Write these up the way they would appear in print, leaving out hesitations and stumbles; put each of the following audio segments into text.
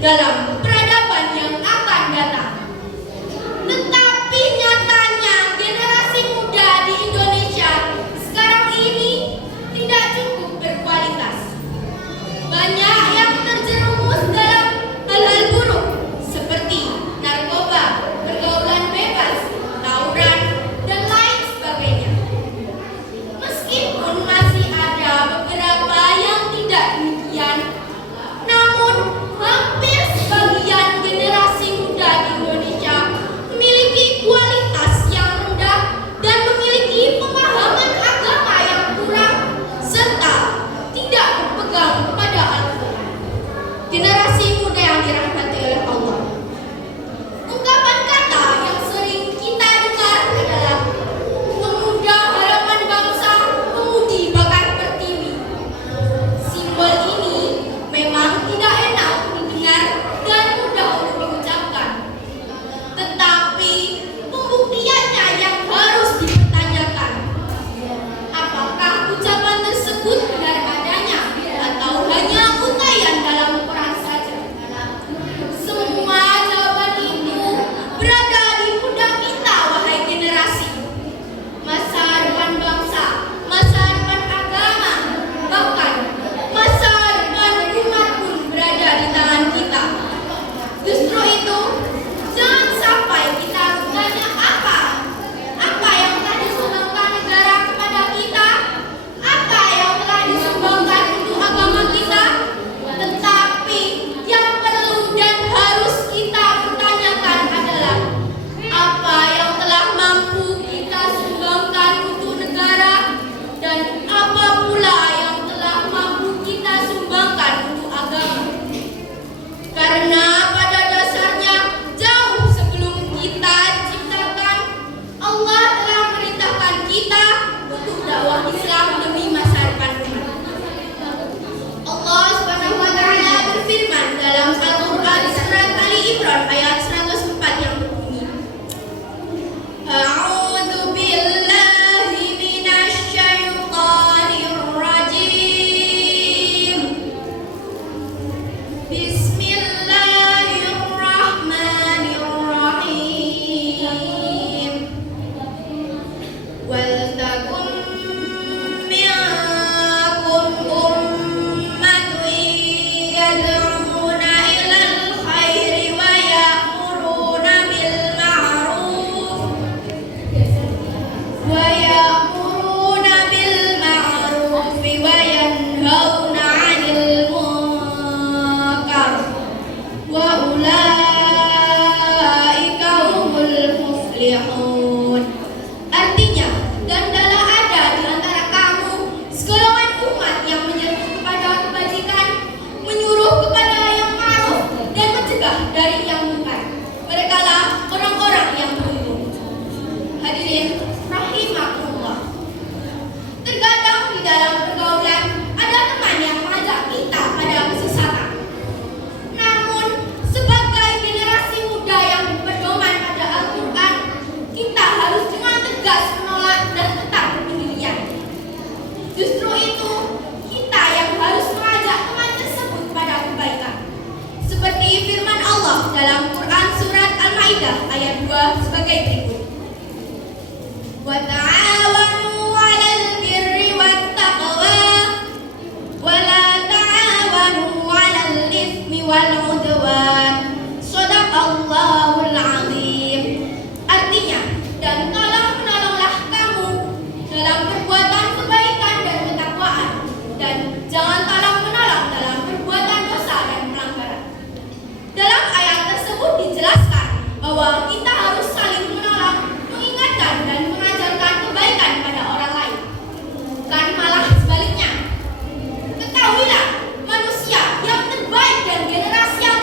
dalam peradaban yang akan datang. Tetapi nyatanya generasi muda di Indonesia sekarang ini tidak cukup berkualitas. Banyak yang terjerumus dalam hal-hal buruk seperti narkoba, pergaulan bebas, tawuran, dan lain sebagainya. Meskipun masih ada beberapa yang tidak demikian, namun hampir sebagian generasi muda di Indonesia memiliki kualitas yang rendah dan memiliki pemahaman agama yang kurang serta tidak berpegang pada Al-Quran. Generasi muda yang dirahmati oleh Allah. Ungkapan kata yang sering kita dengar adalah pemuda harapan bangsa, pemudi bakat pertiwi. Simbol ini memang tidak enak didengar dan mudah untuk diucapkan. Tetapi pembuktiannya yang harus dipertanyakan. Apakah ucapan tersebut benar adanya atau hanya untaian dalam Quran saja? Semua jawaban itu berada di pundak kita, wahai generasi. Masa depan bangsa, masa depan agama, bahkan masa depan umat pun berada di tangan kita. Justru itu, jangan sampai kita bertanya apa yang telah disumbangkan negara kepada kita, apa yang telah disumbangkan untuk agama kita. Tetapi yang perlu dan harus kita pertanyakan adalah apa yang telah mampu kita sumbangkan untuk negara dan apa pula yang telah mampu kita sumbangkan untuk agama. Karena pada dasarnya jauh sebelum kita diciptakan, Allah telah memerintahkan kita untuk dakwah Islam demi masa depan umat. Allah Subhanahu wa taala berfirman dalam Al-Qur'an surat Ali Imran ayat 104 yang berbunyi, A'udzu billahi minasy syaithanir rajim. Bismillahirrahmanirrahim. Wal takum minkum ummatun yad'una ilal khairi wa ya'muruna bil ma'ruf wa yanhauna 'anil munkar wa ulaika humul muflihun. Artinya, dan adalah ada di antara kamu segolongan umat yang menyeru kepada kebajikan, menyuruh kepada yang ma'ruf dan mencegah dari yang munkar. Merekalah orang-orang yang beruntung. Hadirin rahimakumullah. Terkadang di dalam pergaulan ada teman yang mengajak kita pada kesesatan. Namun, sebagai generasi muda yang berpedoman pada Al-Quran, kita harus dengan tegas menolak dan tetap berpendirian. Justru itu, kita yang harus mengajak teman tersebut pada kebaikan. Seperti firman Allah dalam Quran surat Al-Maidah ayat 2 sebagai berikut. Wa ta'awanu 'alal birri wat taqwa wa la ta'awanu 'alal itsmi wal 'udwan. Shadaqallahul 'azim. Artinya, dan tolong-menolonglah kamu dalam perbuatan kebaikan dan ketakwaan, dan jangan tolong-menolong dalam perbuatan dosa dan pelanggaran. Dalam ayat tersebut dijelaskan bahwa kita harus saling menolong, mengingatkan dan mengajarkan kebaikan pada orang lain. Bukan malah sebaliknya. Ketahuilah, manusia yang terbaik dan generasi yang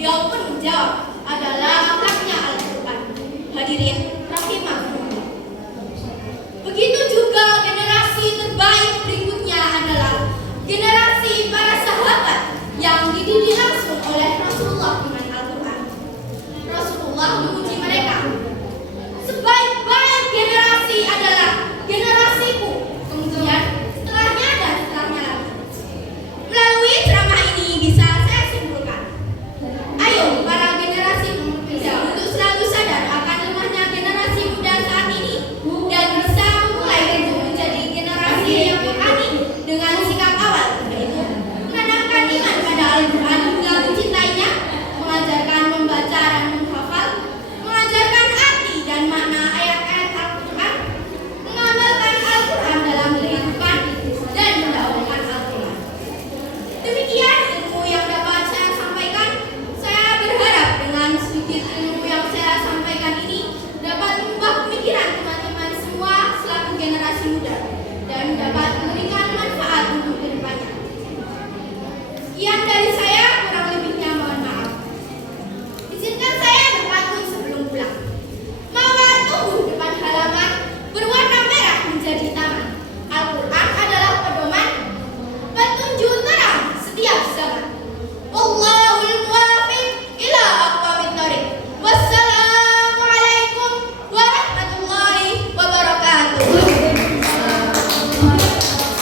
Beliau pun menjawab, adalah akhlaknya Al-Quran. Hadirin,